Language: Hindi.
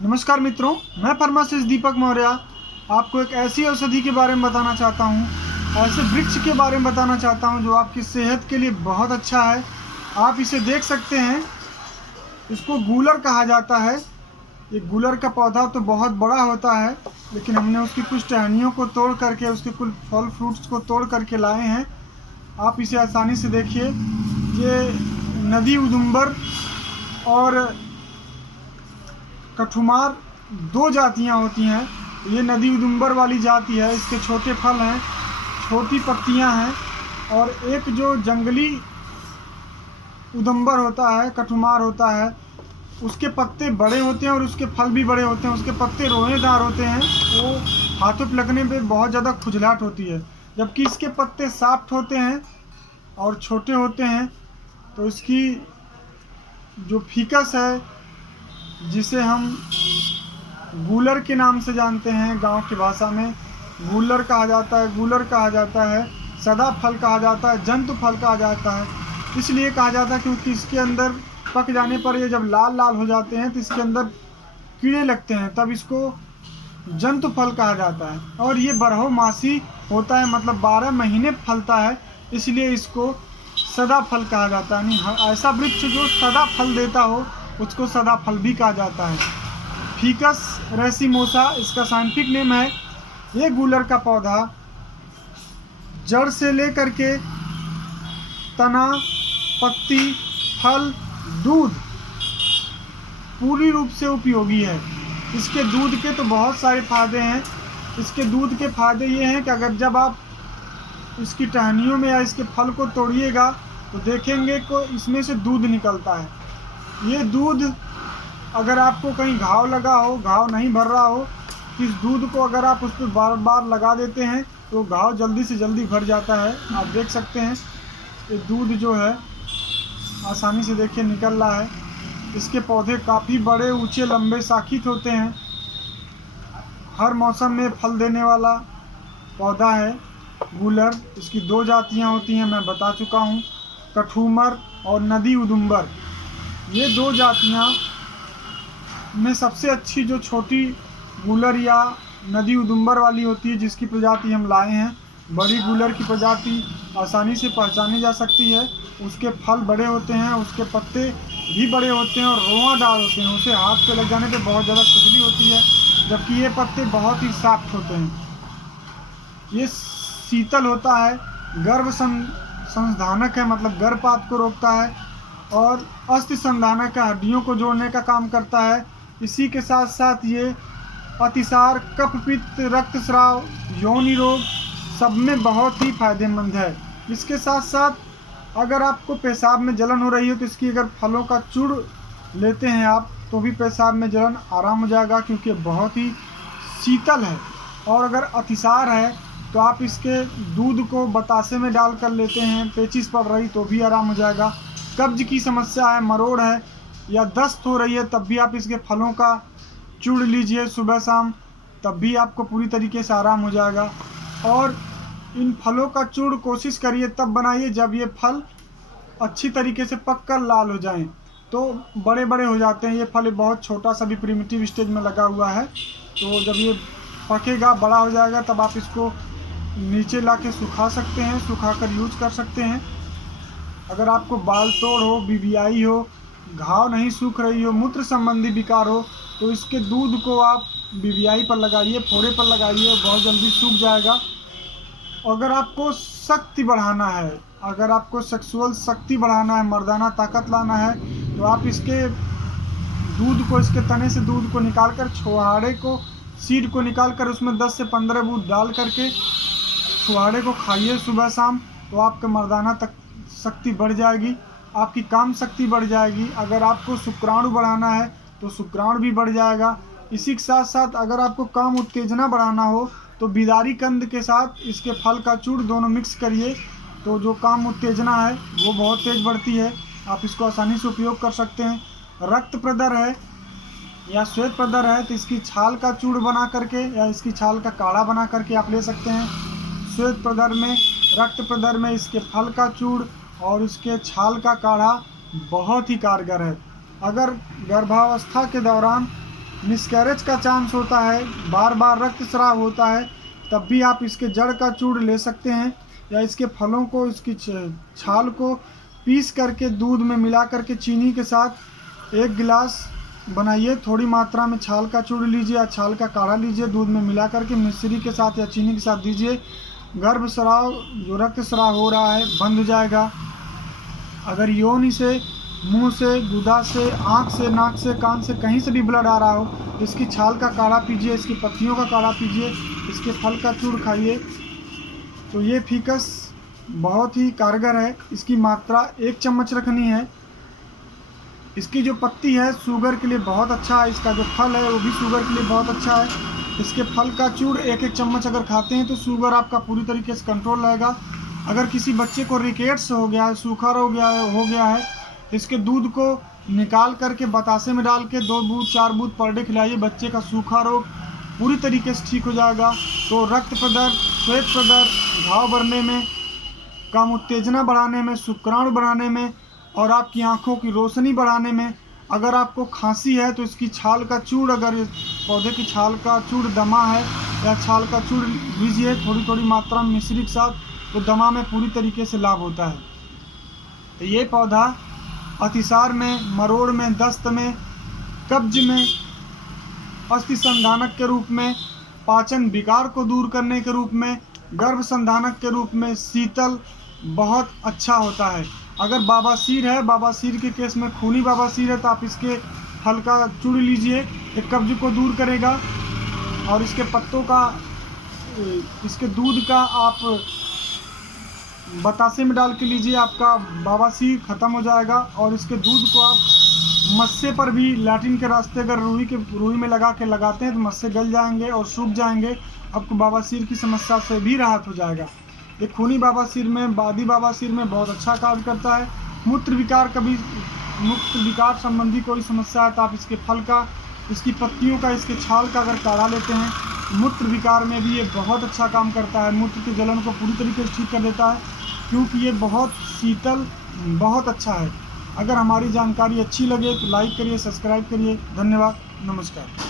नमस्कार मित्रों, मैं फार्मासिस्ट दीपक मौर्य आपको एक ऐसी औषधि के बारे में बताना चाहता हूँ, ऐसे वृक्ष के बारे में बताना चाहता हूँ जो आपकी सेहत के लिए बहुत अच्छा है। आप इसे देख सकते हैं, इसको गूलर कहा जाता है। ये गूलर का पौधा तो बहुत बड़ा होता है, लेकिन हमने उसकी कुछ टहनियों को तोड़ करके, उसके कुछ फल फ्रूट्स को तोड़ करके लाए हैं। आप इसे आसानी से देखिए। ये नदी उदुम्बर और कठुमार दो जातियां होती हैं। ये नदी उदुम्बर वाली जाति है। इसके छोटे फल हैं, छोटी पत्तियां हैं। और एक जो जंगली उदुम्बर होता है, कठुमार होता है, उसके पत्ते बड़े होते हैं और उसके फल भी बड़े होते हैं। उसके पत्ते रोएदार होते हैं, वो हाथों पे लगने पे बहुत ज़्यादा खुजलाहट होती है। जबकि इसके पत्ते सॉफ्ट होते हैं और छोटे होते हैं। तो इसकी जो फीकस है, जिसे हम गूलर के नाम से जानते हैं, गांव की भाषा में गूलर कहा जाता है, गूलर कहा जाता है, सदा फल कहा जाता है, जंतु फल कहा जाता है। इसलिए कहा जाता है क्योंकि इसके अंदर पक जाने पर ये जब लाल लाल हो जाते हैं तो इसके अंदर कीड़े लगते हैं, तब इसको जंतु फल कहा जाता है। और ये बारहमासी होता है, मतलब 12 महीने फलता है, इसलिए इसको सदा फल कहा जाता है। यानी ऐसा वृक्ष जो सदा फल देता हो उसको सदा फल भी कहा जाता है। फिकस रेसिमोसा इसका साइंटिफिक नेम है। ये गूलर का पौधा जड़ से लेकर के तना, पत्ती, फल, दूध पूरी रूप से उपयोगी है। इसके दूध के तो बहुत सारे फायदे हैं। इसके दूध के फायदे ये हैं कि अगर जब आप इसकी टहनियों में या इसके फल को तोड़िएगा तो देखेंगे को इसमें से दूध निकलता है। ये दूध अगर आपको कहीं घाव लगा हो, घाव नहीं भर रहा हो, इस दूध को अगर आप उस पर बार बार लगा देते हैं तो घाव जल्दी से जल्दी भर जाता है। आप देख सकते हैं ये दूध जो है आसानी से देखिए निकल रहा है। इसके पौधे काफ़ी बड़े, ऊंचे, लंबे, शाखित होते हैं। हर मौसम में फल देने वाला पौधा है गूलर। इसकी दो जातियां होती हैं, मैं बता चुका हूं, कठुमर और नदी उदुम्बर। ये दो जातियां में सबसे अच्छी जो छोटी गूलर या नदी उदुम्बर वाली होती है, जिसकी प्रजाति हम लाए हैं। बड़ी गूलर की प्रजाति आसानी से पहचानी जा सकती है। उसके फल बड़े होते हैं, उसके पत्ते भी बड़े होते हैं और रोआदार होते हैं। उसे हाथ पे लग जाने पे बहुत ज़्यादा खुजली होती है, जबकि ये पत्ते बहुत ही सॉफ्ट होते हैं। ये शीतल होता है, गर्भ संधानक है, मतलब गर्भपात को रोकता है, और अस्थि संधानक का, हड्डियों को जोड़ने का काम करता है। इसी के साथ साथ ये अतिसार, कफ, पित्त, रक्तस्राव, योनि रोग सब में बहुत ही फायदेमंद है। इसके साथ साथ अगर आपको पेशाब में जलन हो रही हो तो इसकी अगर फलों का चूर्ण लेते हैं आप तो भी पेशाब में जलन आराम हो जाएगा, क्योंकि बहुत ही शीतल है। और अगर अतिसार है तो आप इसके दूध को बतासे में डाल कर लेते हैं, पेचिश पड़ रही तो भी आराम हो जाएगा। कब्ज की समस्या है, मरोड़ है या दस्त हो रही है, तब भी आप इसके फलों का चूर्ण लीजिए सुबह शाम, तब भी आपको पूरी तरीके से आराम हो जाएगा। और इन फलों का चूर्ण कोशिश करिए तब बनाइए जब ये फल अच्छी तरीके से पक कर लाल हो जाएं। तो बड़े बड़े हो जाते हैं ये फल, बहुत छोटा सा भी प्रिमिटिव स्टेज में लगा हुआ है। तो जब ये पकेगा, बड़ा हो जाएगा, तब आप इसको नीचे ला के सुखा सकते हैं, सुखा कर यूज कर सकते हैं। अगर आपको बाल तोड़ हो, बीबीआई हो, घाव नहीं सूख रही हो, मूत्र संबंधी विकार हो, तो इसके दूध को आप बीबीआई पर लगाइए, फोड़े पर लगाइए, बहुत जल्दी सूख जाएगा। अगर आपको शक्ति बढ़ाना है, अगर आपको सेक्सुअल शक्ति बढ़ाना है, मर्दाना ताकत लाना है, तो आप इसके दूध को, इसके तने से दूध को निकाल कर, छुहाड़े को, सीड को निकाल कर उसमें 10 से 15 बूंद डाल करके छुहाड़े को खाइए सुबह शाम, तो आपका मर्दाना तक शक्ति बढ़ जाएगी, आपकी काम शक्ति बढ़ जाएगी। अगर आपको शुक्राणु बढ़ाना है तो शुक्राणु भी बढ़ जाएगा। इसी के साथ साथ अगर आपको काम उत्तेजना बढ़ाना हो तो बिदारी कंद के साथ इसके फल का चूर्ण दोनों मिक्स करिए, तो जो काम उत्तेजना है वो बहुत तेज बढ़ती है। आप इसको आसानी से उपयोग कर सकते हैं। रक्त प्रदर है या श्वेत प्रदर है तो इसकी छाल का चूर्ण बना करके या इसकी छाल का काढ़ा बना करके आप ले सकते हैं। श्वेत प्रदर में, रक्त प्रदर में इसके फल का चूर्ण और इसके छाल का काढ़ा बहुत ही कारगर है। अगर गर्भावस्था के दौरान मिसकैरेज का चांस होता है, बार बार रक्तस्राव होता है, तब भी आप इसके जड़ का चूर्ण ले सकते हैं, या इसके फलों को, इसकी छाल को पीस करके दूध में मिला करके चीनी के साथ 1 गिलास बनाइए। थोड़ी मात्रा में छाल का चूर्ण लीजिए या छाल का काढ़ा लीजिए, दूध में मिला करके मिश्री के साथ या चीनी के साथ दीजिए। गर्भस्राव, जो रक्तस्राव हो रहा है, बंद हो जाएगा। अगर योनि से, मुंह से, गुदा से, आँख से, नाक से, कान से, कहीं से भी ब्लड आ रहा हो, तो इसकी छाल का काढ़ा पीजिए, इसकी पत्तियों का काढ़ा पीजिए, इसके फल का चूर्ण खाइए। तो ये फिकस बहुत ही कारगर है। इसकी मात्रा 1 चम्मच रखनी है। इसकी जो पत्ती है शुगर के लिए बहुत अच्छा है, इसका जो फल है वो भी शुगर के लिए बहुत अच्छा है। इसके फल का चूर्ण 1-1 चम्मच अगर खाते हैं तो शुगर आपका पूरी तरीके से कंट्रोल रहेगा। अगर किसी बच्चे को रिकेट्स हो गया है, सूखा हो गया है, इसके दूध को निकाल करके बतासे में डाल के 2 बूंद 4 बूंद पर डे खिलाइए। बच्चे का सूखा रोग पूरी तरीके से ठीक हो जाएगा। तो रक्त प्रदर्द, श्वेत प्रदर्द, घाव भरने में, काम उत्तेजना बढ़ाने में, शुक्राणु बढ़ाने में और आपकी आंखों की रोशनी बढ़ाने में। अगर आपको खांसी है तो इसकी छाल का चूर्ण, अगर पौधे की छाल का चूर्ण दमा है या छाल का चूर्ण लीजिए थोड़ी थोड़ी मात्रा में मिश्री के साथ, तो दमा में पूरी तरीके से लाभ होता है। तो ये पौधा अतिसार में, मरोड़ में, दस्त में, कब्ज में, अस्थि संधानक के रूप में, पाचन विकार को दूर करने के रूप में, गर्भ संधानक के रूप में, शीतल बहुत अच्छा होता है। अगर बवासीर है, बवासीर के केस में खूनी बवासीर है, तो आप इसके फल का चूर्ण लीजिए, ये कब्ज को दूर करेगा। और इसके पत्तों का, इसके दूध का आप बतासे में डाल के लीजिए, आपका बवासीर ख़त्म हो जाएगा। और इसके दूध को आप मस्से पर भी, लैट्रिन के रास्ते अगर रुई में लगाते हैं तो मस्से गल जाएंगे और सूख जाएंगे, आपको बवासीर की समस्या से भी राहत हो जाएगा। ये खूनी बवासीर में, बादी बवासीर में बहुत अच्छा कार्य करता है। मूत्र विकार संबंधी कोई समस्या है तो आप इसके फल का, इसकी पत्तियों का, इसके छाल का अगर काढ़ा लेते हैं, मूत्र विकार में भी ये बहुत अच्छा काम करता है। मूत्र की जलन को पूरी तरीके से ठीक कर देता है, क्योंकि ये बहुत शीतल, बहुत अच्छा है। अगर हमारी जानकारी अच्छी लगे तो लाइक करिए, सब्सक्राइब करिए। धन्यवाद, नमस्कार।